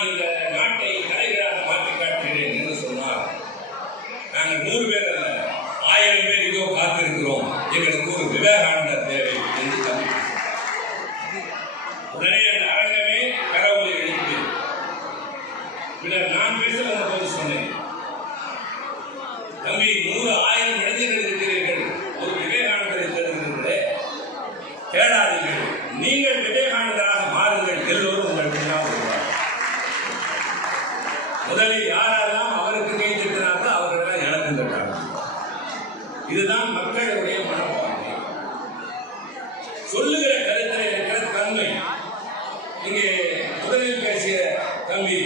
நான் இந்த நாட்டை தலைவராக மாற்றி காட்டுகிறேன் என்று சொன்னார். நாங்கள் 100 பேர் அல்ல, 1000 பேர் இதோ காத்திருக்கிறோம், எங்களுக்கு ஒரு விவேகானந்தர் தேவை என்று தம்பி உடனே அந்த அரங்கமே கரவொலி எழுப்பி பின்னர் நான் பேச வந்த போது சொன்னேன், தம்பி 100,000 இளைஞர்கள் இருக்கிறீர்கள், ஒரு விவேகானந்தரை தேடுகிறீர்களே, தேடாதீர்கள், நீங்கள் விவேகானந்தராக மாறுங்கள், எல்லோரும் உங்கள் பின்னால் வருவார். முதலில் யாரெல்லாம் அவருக்கு கை தட்டினார்களோ அவர்கள் எனக்கு தட்டார்கள். இதுதான் மக்களுடைய மனப்பான்மை. சொல்லுகிற கருத்தில் இருக்கிற தன்மை. இங்கே முதலில் பேசிய தம்பி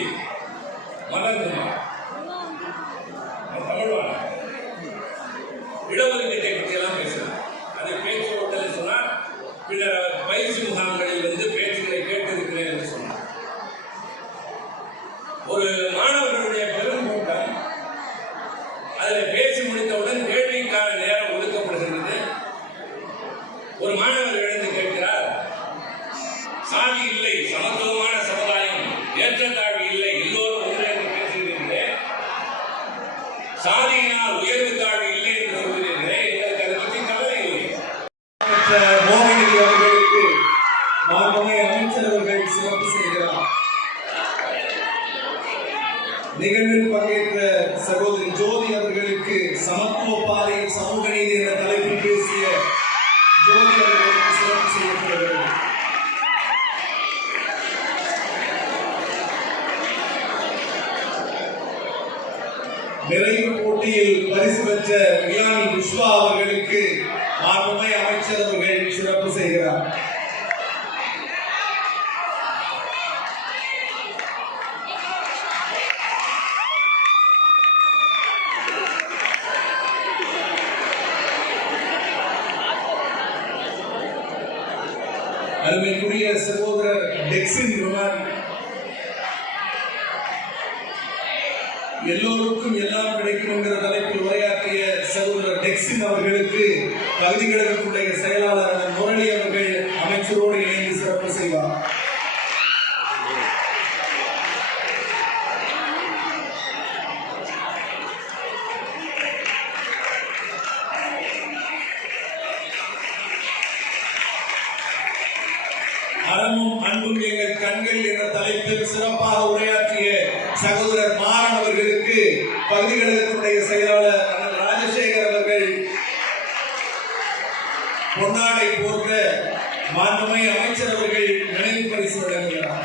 மதன்குமார் தமிழ்வான இடஒதுக்கீட்டை பற்றியெல்லாம் பேசினார். அதை பேச்சு ஓட்டல் சொன்னார். பின்னர் அவர் பயிற்சி முகாம்களில் வந்து பேச்சுகளை கேட்டிருக்கிறேன் என்று சொன்னார். ஒரு மாணவர்களுடைய பெரும் கூட்டம் அதில் பேசி முடித்தவுடன் கேள்விக்கான நேரம் ஒதுக்கப்படுகிறது. ஒரு மாணவர் எழுந்து கேட்கிறார், சாதி இல்லை, சமத்துவமான சமுதாயம், ஏற்றத்தாழ்வு இல்லை, எல்லோரும் ஒன்று என்று பேசுகிறீர்களே, சாதியினால் உயர்வு தாழ்வு இல்லை என்று சொல்கிறீர்களே, எங்களுக்கு அதை பற்றி கவலை இல்லை. மோகனி அவர்களுக்கு மாண்புமிகு அமைச்சர் அவர்கள் சிறப்பு செய்கிறார். நிகழ்வில் பங்கேற்ற சகோதரி ஜோதி அவர்களுக்கு சமத்துவ பாதையில் சமூக நீதி என்ற தலைப்பில் பேசிய ஜோதி அவர்களுக்கு சிறப்பு செய்யப்படுகிறது. நிறைவு போட்டியில் பரிசு பெற்ற வியானி புஷ்பா அவர்களுக்கு மாண்புமிகு அமைச்சர் அவர்கள் சிறப்பு செய்கிறார். அருமைக்குரிய சகோதரர் டெக்சின் ரொனால்ட் எல்லோருக்கும் எல்லாம் கிடைக்கும் என்கிற தலைப்பில் உரையாற்றிய சகோதரர் டெக்சின் அவர்களுக்கு பகுதி கழகத்துடைய செயலாளர் முரளி அவர்கள் அமைச்சரோடு இணைந்து சிறப்பு செய்வார். அறமும் அன்பும் எங்கள் கண்கள் என்ற தலைப்பில் சிறப்பாக உரையாற்றிய சகோதரர் மாறன் அவர்களுக்கு பகுதி கழகத்துடைய செயலாளர் ராஜசேகர் அவர்கள் பொன்னாடை போன்ற மாண்புமிகு அமைச்சர் அவர்கள் நினைவு பரிசு வழங்குகிறார்.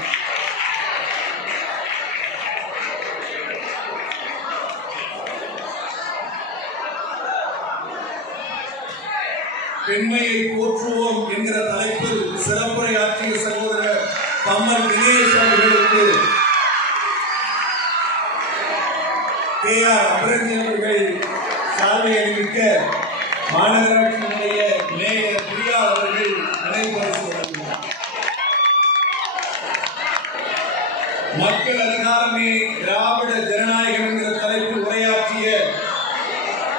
பெண்மையை போற்றுவோம் என்கிற தலைப்பில் சிறப்புரையாற்றிய சகோதரர் பம்மல் தினேஷ் அவர்களுக்கு KR அபிரஞ்சி அவர்கள் சால்வை அணிவிக்க மாநகராட்சியினுடைய மேயர் பிரியா அவர்கள் நினைவு பரிசு வழங்கினார். மக்கள் அதிகாரமே திராவிட ஜனநாயகம் என்கிற தலைப்பில் உரையாற்றிய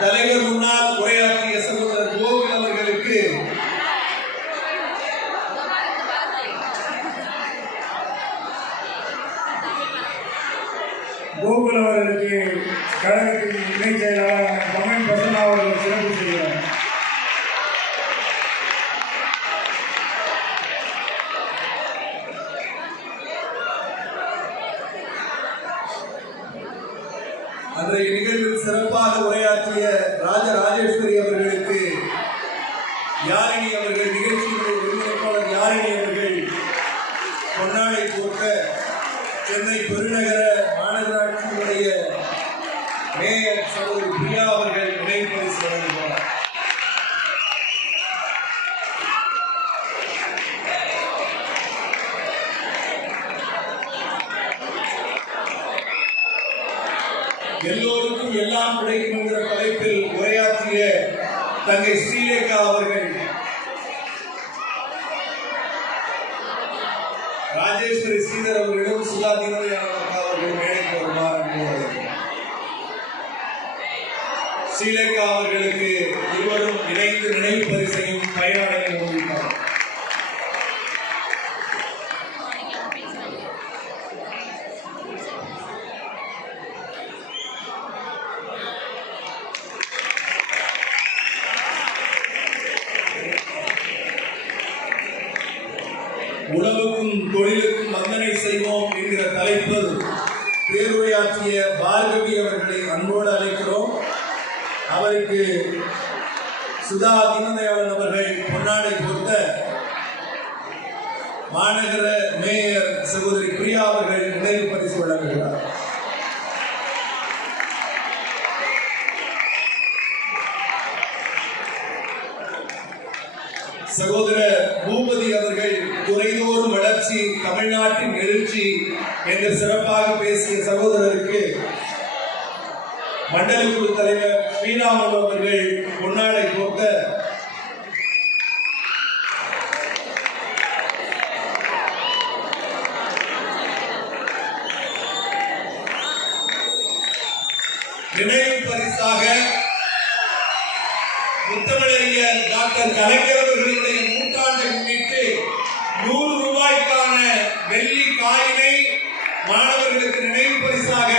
தலைவர் முன்னால் உரையாற்றிய சகோதரர் கோகுல் அவர்களுக்கு கழகத்தின் இணை செயலாளர் கமன் பிரசன்னா அவர்கள் சிறப்பு செய்கிறார். அன்றைய நிகழ்வில் சிறப்பாக உரையாற்றிய ராஜராஜேஸ்வரி அவர்களுக்கு யாழினி அவர்கள், நிகழ்ச்சியினுடைய ஒருங்கிணைப்பாளர் யாழினி அவர்கள் பொன்னாடை போட்ட சென்னை பெருநகர மாநகராட்சியினுடைய மேயர் சகோதரி பிரியா அவர்கள் நினைவு பரிசு வழங்குகிறார். எல்லோருக்கும் எல்லாம் கிடைக்கும் என்கிற தலைப்பில் உரையாற்றிய தங்கை ஸ்ரீலேகா அவர்கள், ராஜேஸ்வரி ஸ்ரீதர் அவர்களிடம் சுகாதீனவையான அவர்கள் மேடைக்கு வருமாறு ஸ்ரீலேகா அவர்களுக்கு இருவரும் இணைந்து நினைவு பரிசையும் பயனாடையும் முடித்தார். பேருரையாற்றிய பார்கவி அவர்களை அன்போடு அழைக்கிறோம். அவருக்கு சுதா தீனதயாளன் அவர்கள் பொன்னாடை கொடுத்த மாநகர மேயர் சகோதரி பிரியா அவர்கள் நினைவு பரிசு வழங்குகிறார். சகோதரர் பூபதி அவர்கள் துறைதோறும் வளர்ச்சி தமிழ்நாட்டின் எழுச்சி என்று சிறப்பாக பேசிய சகோதரருக்கு மண்டல குழு தலைவர் ஸ்ரீராமன் அவர்கள் பொன்னாடை போர்த்த நினைவு பரிசாக முத்தமிழறிஞர் டாக்டர் கலைஞர் அவர்களுடைய நூற்றாண்டை முன்னிட்டு 100 ரூபாய்க்கான வெள்ளி காயினை மாணவர்களுக்கு நினைவு பரிசாக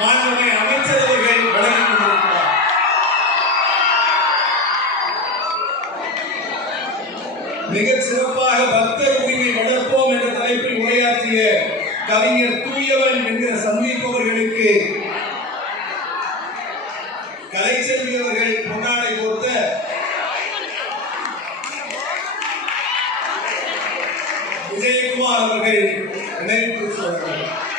மாண்புமிகு அமைச்சர் அவர்கள் வழங்கிக் கொண்டிருக்கிறார். மிகச் சிறப்பாக பக்தர் உரிமை வளர்ப்போம் என்ற தலைப்பில் உரையாற்றிய கவிஞர் தூயவன் என்கிற சந்தீப் அவர்களுக்கு கலைச்செல்வி அவர்கள் பொன்னாடை போர்த்த விஜயகுமார் அவர்கள் நினைவு பரிசு வழங்கினார்.